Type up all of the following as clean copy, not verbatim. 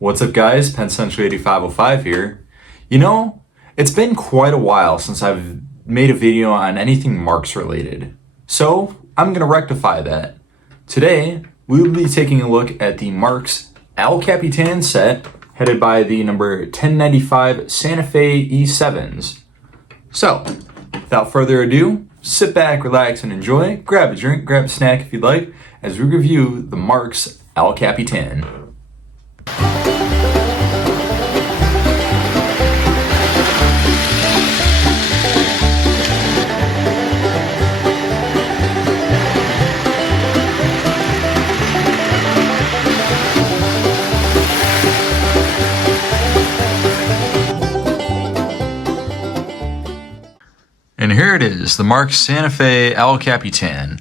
What's up guys, Pencentury8505 here. You know, it's been quite a while since I've made a video on anything Marx related. So I'm going to rectify that. Today, we will be taking a look at the Marx El Capitan set headed by the number 1095 Santa Fe E7s. So, without further ado, sit back, relax, and enjoy. Grab a drink, grab a snack if you'd like, as we review the Marx El Capitan. And here it is, the Marx Santa Fe El Capitan.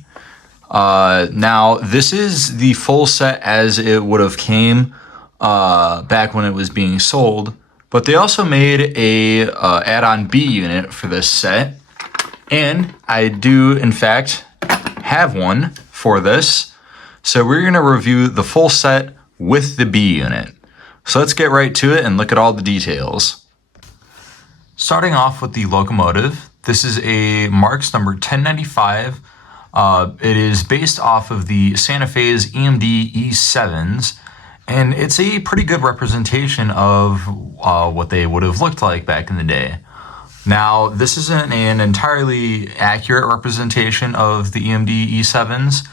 Now, this is the full set as it would have came back when it was being sold, but they also made a add-on B unit for this set, and I do, in fact, have one for this. So we're going to review the full set with the B unit. So let's get right to it and look at all the details. Starting off with the Locomotive, this is a Marx number 1095. It is based off of the Santa Fe's EMD E7s, and it's a pretty good representation of what they would have looked like back in the day. Now, this isn't an entirely accurate representation of the EMD E7s,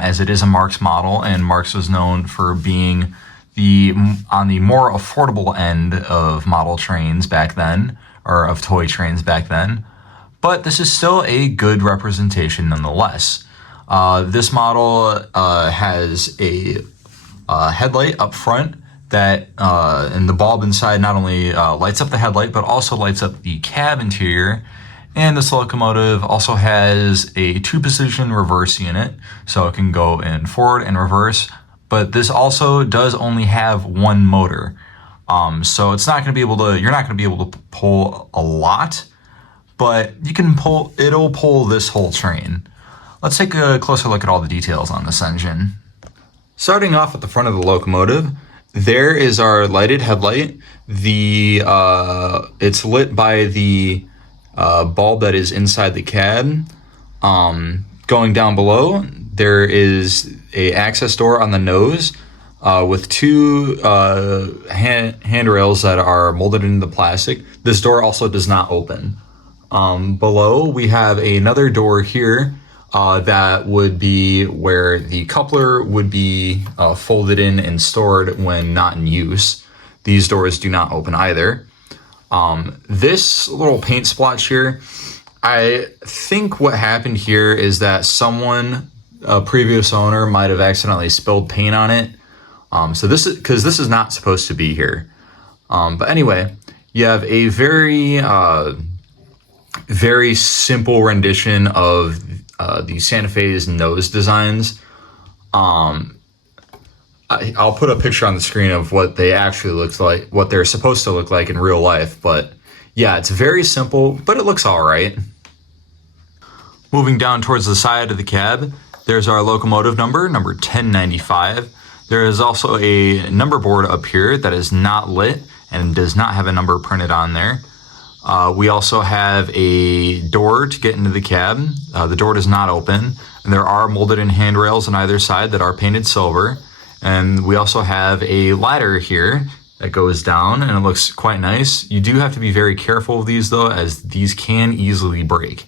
as it is a Marx model, and Marx was known for being on the more affordable end of model trains back then, or of toy trains back then. But this is still a good representation nonetheless. This model has a headlight up front that, and the bulb inside not only lights up the headlight, but also lights up the cab interior. And this locomotive also has a two-position reverse unit, so it can go in forward and reverse. But this also does only have one motor. So it's not going to be able to, you're not going to be able to pull a lot, but you can pull, it'll pull this whole train. Let's take a closer look at all the details on this engine. Starting off at the front of the locomotive, there is our lighted headlight. It's lit by the bulb that is inside the cab. Going down below, there is a access door on the nose with two handrails that are molded into the plastic. This door also does not open. Below, we have another door here that would be where the coupler would be folded in and stored when not in use. These doors do not open either. This little paint splotch here, I think what happened here is that someone, a previous owner, might have accidentally spilled paint on it. So this is because this is not supposed to be here. But anyway, you have a very simple rendition of the Santa Fe's nose designs. I'll put a picture on the screen of what they actually look like, what they're supposed to look like in real life. But yeah, it's very simple, but it looks all right. Moving down towards the side of the cab, there's our locomotive number 1095. There is also a number board up here that is not lit and does not have a number printed on there. We also have a door to get into the cab. The door does not open, and there are molded in handrails on either side that are painted silver. And we also have a ladder here that goes down, and it looks quite nice. You do have to be very careful of these though, as these can easily break.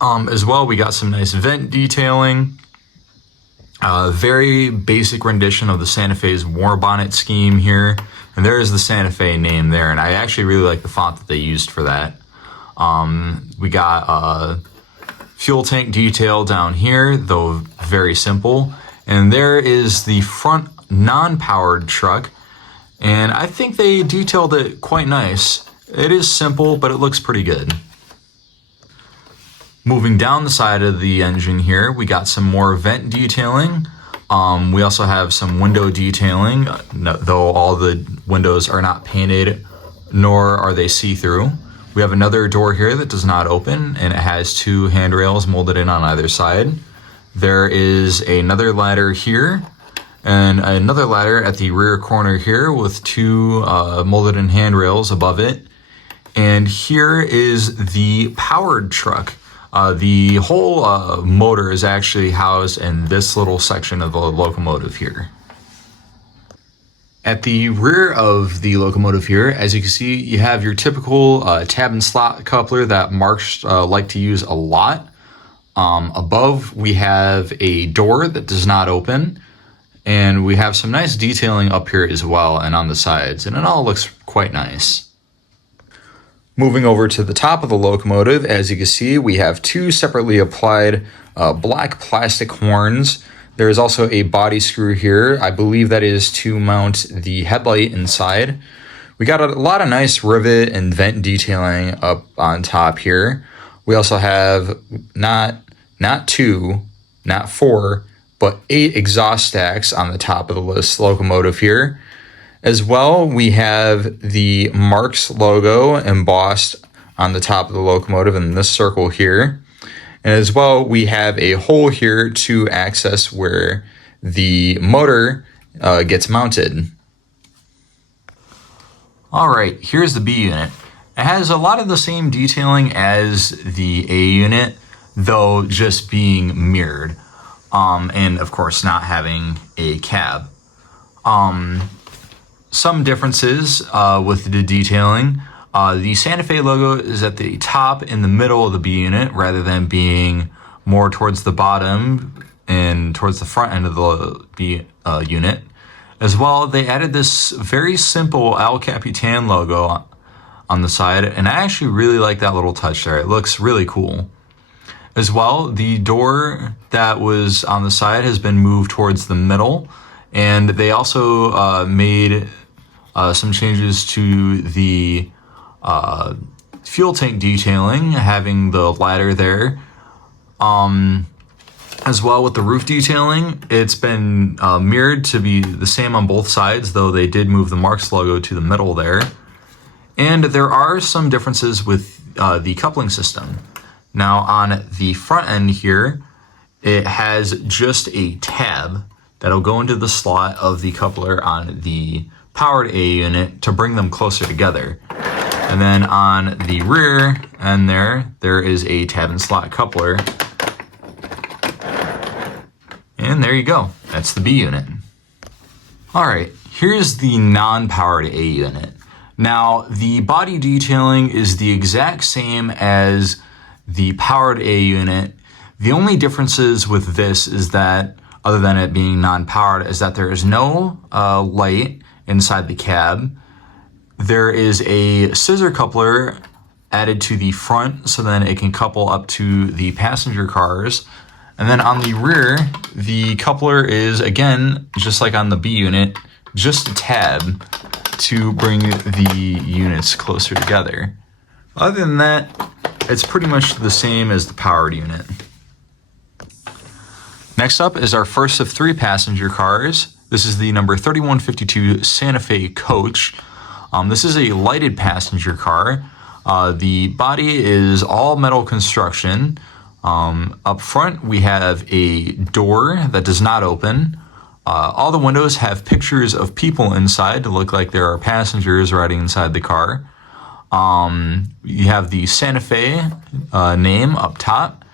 As well, we got some nice vent detailing. Very basic rendition of the Santa Fe's war bonnet scheme here. And there is the Santa Fe name there, and I actually really like the font that they used for that. We got fuel tank detail down here, though very simple. And there is the front non-powered truck, and I think they detailed it quite nice. It is simple, but it looks pretty good. Moving down the side of the engine here, we got some more vent detailing. We also have some window detailing, though all the windows are not painted, nor are they see-through. We have another door here that does not open, and it has two handrails molded in on either side. There is another ladder here and another ladder at the rear corner here with two molded in handrails above it. And here is the powered truck. The whole motor is actually housed in this little section of the locomotive here. At the rear of the locomotive here, as you can see, you have your typical tab and slot coupler that Marx like to use a lot. Above, we have a door that does not open, and we have some nice detailing up here as well and on the sides, and it all looks quite nice. Moving over to the top of the locomotive, as you can see, we have two separately applied black plastic horns. There is also a body screw here. I believe that is to mount the headlight inside. We got a lot of nice rivet and vent detailing up on top here. We also have not 2, not 4, but 8 exhaust stacks on the top of this locomotive here. As well, we have the Marx logo embossed on the top of the locomotive in this circle here. And as well, we have a hole here to access where the motor gets mounted. All right, here's the B unit. It has a lot of the same detailing as the A unit, though just being mirrored, and of course not having a cab. Some differences with the detailing. The Santa Fe logo is at the top in the middle of the B unit rather than being more towards the bottom and towards the front end of the B unit. As well, they added this very simple El Capitan logo on the side, and I actually really like that little touch there. It looks really cool. As well, the door that was on the side has been moved towards the middle, and they also made some changes to the fuel tank detailing, having the ladder there. As well with the roof detailing, it's been mirrored to be the same on both sides, though they did move the Marx logo to the middle there. And there are some differences with the coupling system. Now on the front end here, it has just a tab that'll go into the slot of the coupler on the powered A unit to bring them closer together. And then on the rear end there is a tab and slot coupler. And there you go, that's the B unit. All right, here's the non-powered A unit. Now, the body detailing is the exact same as the powered A unit. The only differences with this is that, other than it being non-powered, is that there is no light inside the cab. There is a scissor coupler added to the front so then it can couple up to the passenger cars. And then on the rear, the coupler is, again, just like on the B unit, just a tab to bring the units closer together. Other than that, it's pretty much the same as the powered unit. Next up is our first of 3 passenger cars. This is the number 3152 Santa Fe coach. This is a lighted passenger car. The body is all metal construction. Up front, we have a door that does not open. All the windows have pictures of people inside to look like there are passengers riding inside the car. You have the Santa Fe name up top,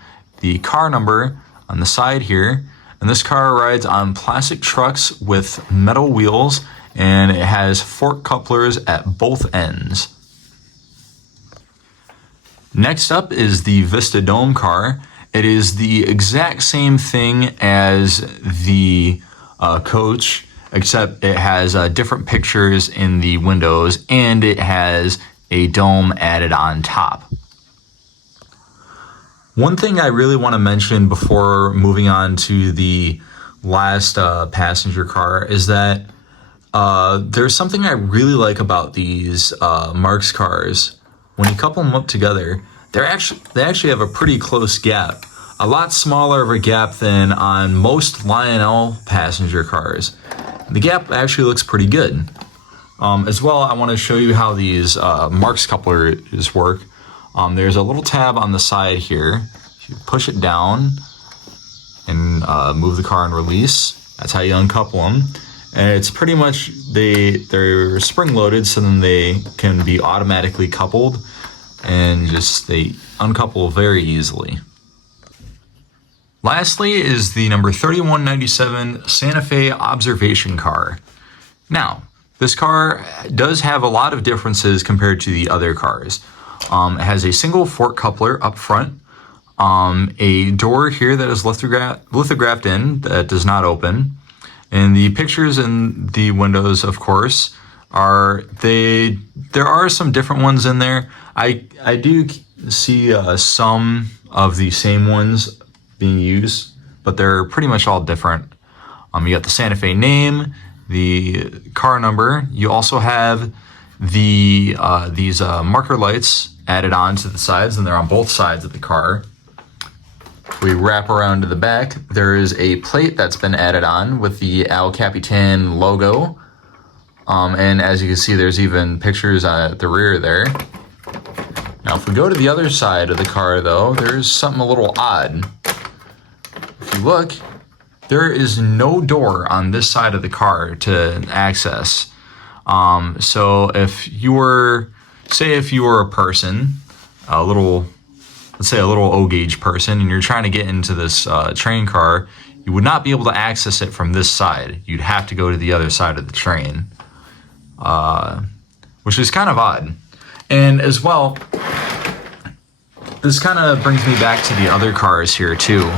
the car number on the side here, and this car rides on plastic trucks with metal wheels, and it has fork couplers at both ends. Next up is the Vista Dome car. It is the exact same thing as the coach, except it has different pictures in the windows, and it has a dome added on top. One thing I really want to mention before moving on to the last passenger car is that there's something I really like about these Marx cars. When you couple them up together, they actually have a pretty close gap. A lot smaller of a gap than on most Lionel passenger cars. The gap actually looks pretty good. As well, I want to show you how these Marx couplers work. There's a little tab on the side here. You push it down and move the car and release. That's how you uncouple them. And it's pretty much, they're spring loaded, so then they can be automatically coupled, and just they uncouple very easily. Lastly is the number 3197 Santa Fe observation car. Now, this car does have a lot of differences compared to the other cars. It has a single fork coupler up front, a door here that is lithographed in that does not open, and the pictures in the windows, of course, there are some different ones in there. I do see some of the same ones being used, but they're pretty much all different. You got the Santa Fe name, the car number. You also have these marker lights added on to the sides, and they're on both sides of the car. We wrap around to the back. There is a plate that's been added on with the Capitan logo. And as you can see, there's even pictures at the rear there. Now, if we go to the other side of the car, though, there's something a little odd. If you look, there is no door on this side of the car to access. So if you were a person, let's say a little O-gauge person, and you're trying to get into this train car, you would not be able to access it from this side. You'd have to go to the other side of the train, which is kind of odd. And as well, this kind of brings me back to the other cars here too.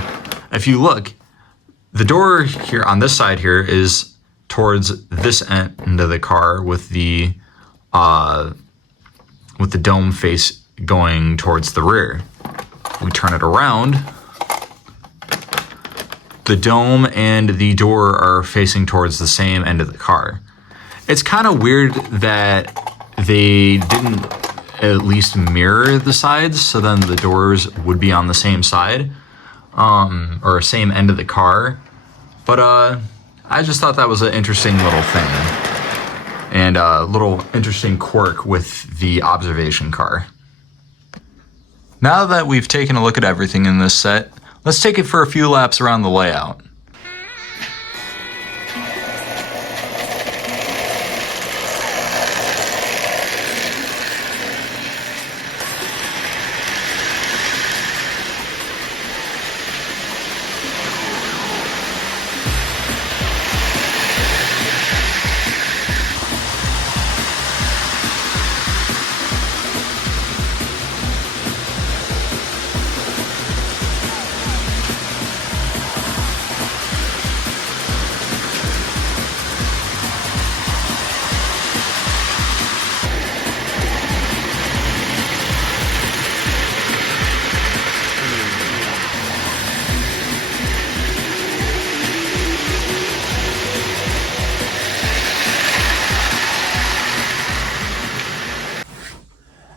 If you look, the door here on this side here is towards this end of the car with the dome face going towards the rear. We turn it around. The dome and the door are facing towards the same end of the car. It's kind of weird that they didn't at least mirror the sides, so then the doors would be on the same side, or same end of the car. But I just thought that was an interesting little thing, and a little interesting quirk with the observation car. Now that we've taken a look at everything in this set, let's take it for a few laps around the layout.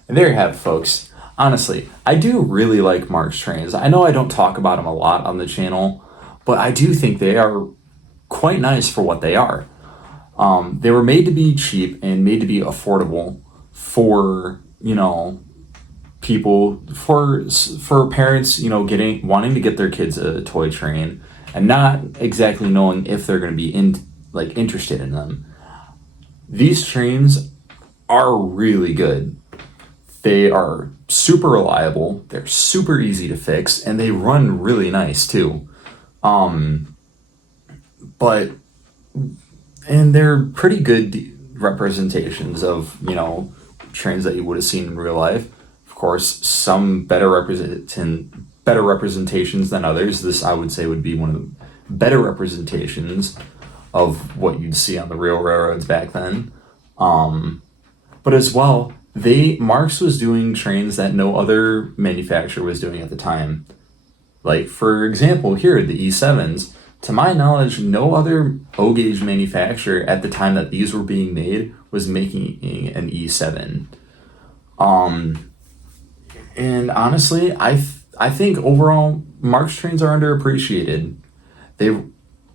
And there you have it, folks. Honestly, I do really like Marx trains. I know I don't talk about them a lot on the channel, but I do think they are quite nice for what they are. They were made to be cheap and made to be affordable for, people, for parents, wanting to get their kids a toy train and not exactly knowing if they're going to be interested in them. These trains are really good. They are super reliable, they're super easy to fix, and they run really nice too. And they're pretty good representations of, trains that you would have seen in real life. Of course, some better representations than others. This, I would say, would be one of the better representations of what you'd see on the real railroads back then. But as well, Marx was doing trains that no other manufacturer was doing at the time. Like, for example, here, the E7s. To my knowledge, no other O-gauge manufacturer at the time that these were being made was making an E7. And honestly, I think overall, Marx trains are underappreciated. They,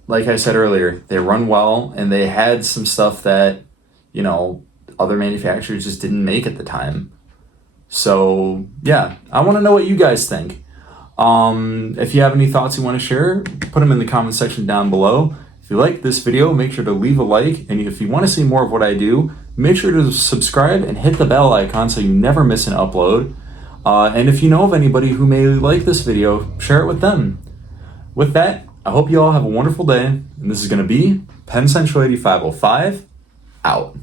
like I said earlier, they run well, and they had some stuff that, other manufacturers just didn't make at the time. So yeah, I want to know what you guys think. If you have any thoughts you want to share, put them in the comment section down below. If you like this video, make sure to leave a like, and if you want to see more of what I do, make sure to subscribe and hit the bell icon so you never miss an upload. And if you know of anybody who may like this video, share it with them. With that, I hope you all have a wonderful day, and this is going to be Penn Central 8505, out.